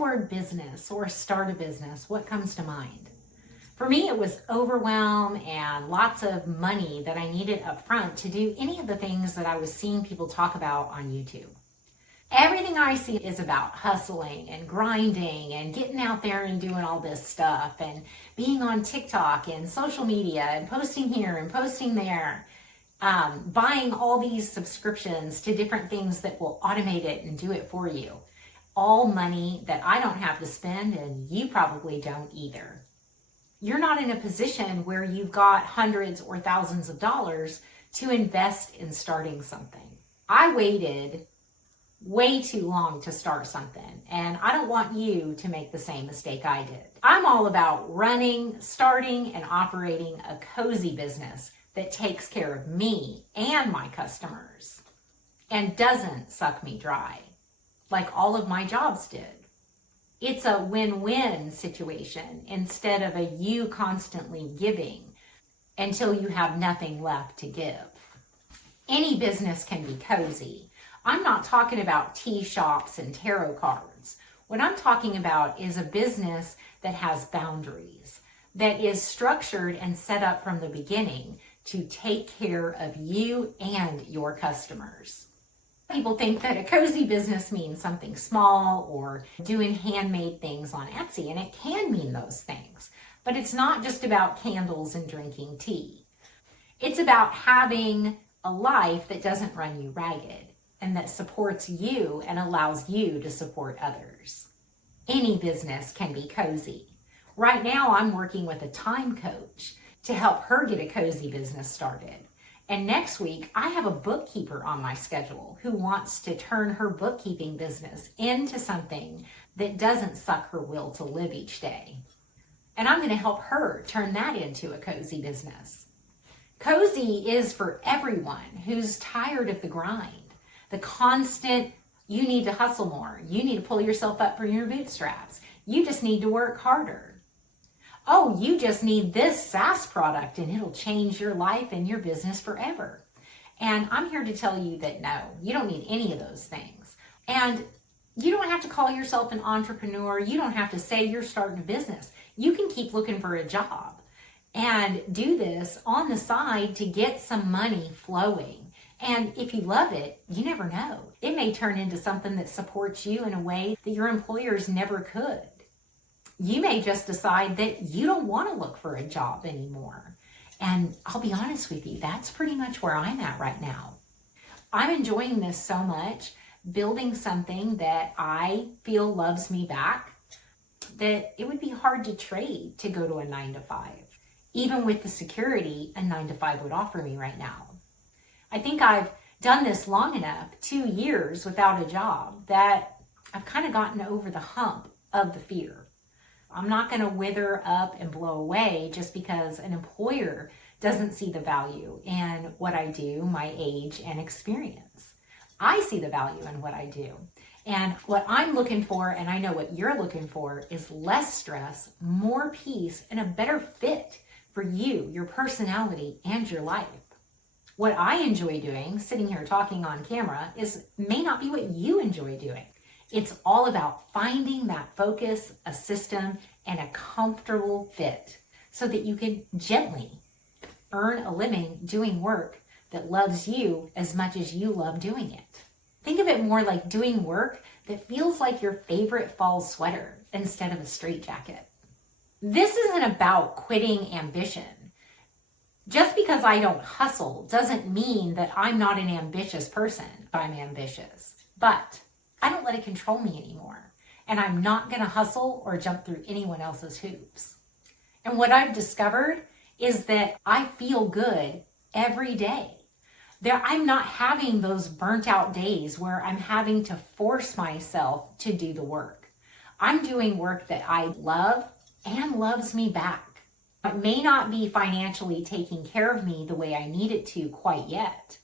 the word business or start a business, what comes to mind? For me, it was overwhelm and lots of money that I needed up front to do any of the things that I was seeing people talk about on YouTube. Everything I see is about hustling and grinding and getting out there and doing all this stuff and being on TikTok and social media and posting here and posting there, buying all these subscriptions to different things that will automate it and do it for you. All money that I don't have to spend, and you probably don't either. You're not in a position where you've got hundreds or thousands of dollars to invest in starting something. I waited way too long to start something, and I don't want you to make the same mistake I did. I'm all about running, starting, and operating a cozy business that takes care of me and my customers and doesn't suck me dry like all of my jobs did. It's a win-win situation instead of a you constantly giving until you have nothing left to give. Any business can be cozy. I'm not talking about tea shops and tarot cards. What I'm talking about is a business that has boundaries, that is structured and set up from the beginning to take care of you and your customers. People think that a cozy business means something small or doing handmade things on Etsy, and it can mean those things. But it's not just about candles and drinking tea. It's about having a life that doesn't run you ragged and that supports you and allows you to support others. Any business can be cozy. Right now, I'm working with a time coach to help her get a cozy business started. And next week, I have a bookkeeper on my schedule who wants to turn her bookkeeping business into something that doesn't suck her will to live each day. And I'm going to help her turn that into a cozy business. Cozy is for everyone who's tired of the grind, the constant, you need to hustle more, you need to pull yourself up from your bootstraps, you just need to work harder. Oh, you just need this SaaS product and it'll change your life and your business forever. And I'm here to tell you that no, you don't need any of those things. And you don't have to call yourself an entrepreneur. You don't have to say you're starting a business. You can keep looking for a job and do this on the side to get some money flowing. And if you love it, you never know. It may turn into something that supports you in a way that your employers never could. You may just decide that you don't want to look for a job anymore. And I'll be honest with you, that's pretty much where I'm at right now. I'm enjoying this so much, building something that I feel loves me back, that it would be hard to trade to go to a 9-to-5, even with the security a 9-to-5 would offer me right now. I think I've done this long enough, 2 years without a job, that I've kind of gotten over the hump of the fear. I'm not going to wither up and blow away just because an employer doesn't see the value in what I do, my age and experience. I see the value in what I do. And what I'm looking for, and I know what you're looking for, is less stress, more peace, and a better fit for you, your personality, and your life. What I enjoy doing, sitting here talking on camera, may not be what you enjoy doing. It's all about finding that focus, a system, and a comfortable fit so that you can gently earn a living doing work that loves you as much as you love doing it. Think of it more like doing work that feels like your favorite fall sweater instead of a straitjacket. This isn't about quitting ambition. Just because I don't hustle doesn't mean that I'm not an ambitious person. I'm ambitious. But I don't let it control me anymore. And I'm not going to hustle or jump through anyone else's hoops. And what I've discovered is that I feel good every day. I'm not having those burnt out days where I'm having to force myself to do the work. I'm doing work that I love and loves me back. It may not be financially taking care of me the way I need it to quite yet,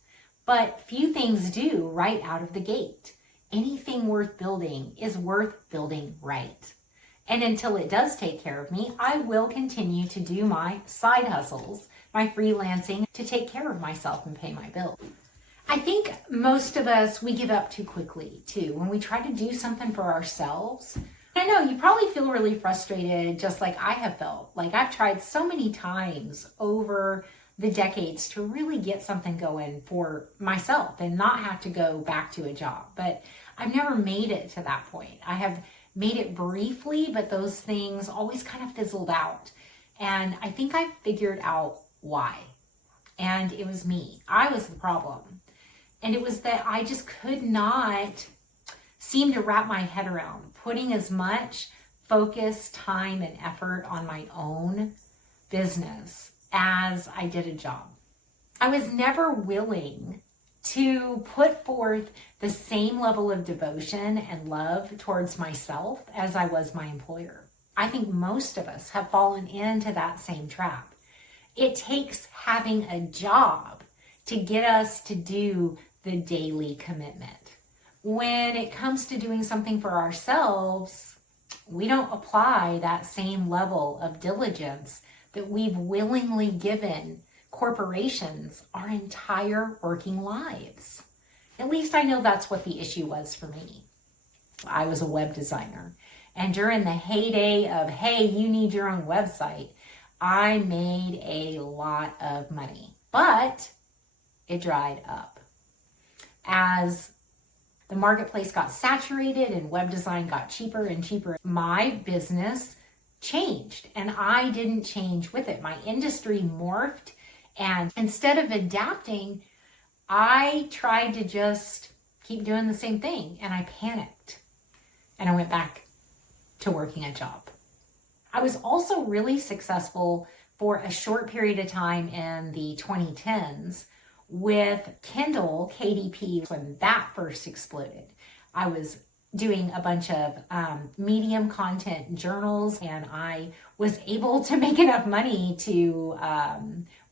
but few things do right out of the gate. Anything worth building is worth building right. And until it does take care of me, I will continue to do my side hustles, my freelancing, to take care of myself and pay my bills. I think most of us, we give up too quickly too. When we try to do something for ourselves, I know you probably feel really frustrated, just like I have felt. Like I've tried so many times over the decades to really get something going for myself and not have to go back to a job. But I've never made it to that point. I have made it briefly, but those things always kind of fizzled out. And I think I figured out why. And it was me. I was the problem. And it was that I just could not seem to wrap my head around putting as much focus, time, and effort on my own business as I did a job. I was never willing to put forth the same level of devotion and love towards myself as I was my employer. I think most of us have fallen into that same trap. It takes having a job to get us to do the daily commitment. When it comes to doing something for ourselves, we don't apply that same level of diligence that we've willingly given corporations our entire working lives. At least I know that's what the issue was for me. I was a web designer, and during the heyday of, hey, you need your own website, I made a lot of money, but it dried up. As the marketplace got saturated and web design got cheaper and cheaper, my business changed and I didn't change with it. My industry morphed, and instead of adapting, I tried to just keep doing the same thing, and I panicked and I went back to working a job. I was also really successful for a short period of time in the 2010s with Kindle KDP when that first exploded. I was doing a bunch of medium content journals, and I was able to make enough money to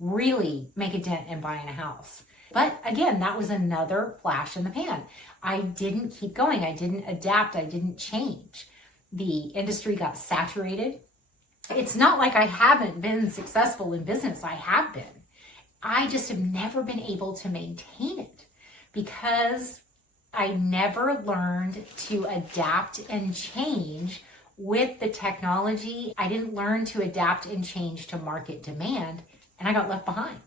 really make a dent in buying a house. But again, that was another flash in the pan. I didn't keep going. I didn't adapt. I didn't change. The industry got saturated. It's not like I haven't been successful in business. I have been. I just have never been able to maintain it because I never learned to adapt and change with the technology. I didn't learn to adapt and change to market demand, and I got left behind.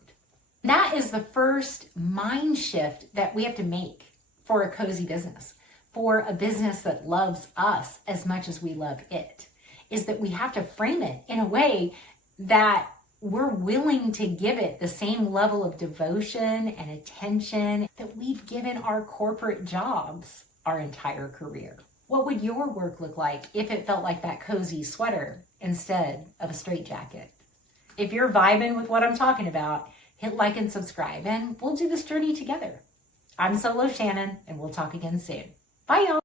That is the first mind shift that we have to make for a cozy business, for a business that loves us as much as we love it, is that we have to frame it in a way that we're willing to give it the same level of devotion and attention that we've given our corporate jobs our entire career. What would your work look like if it felt like that cozy sweater instead of a straitjacket? If you're vibing with what I'm talking about, hit like and subscribe, and we'll do this journey together. I'm Solo Shannon, and we'll talk again soon. Bye, y'all.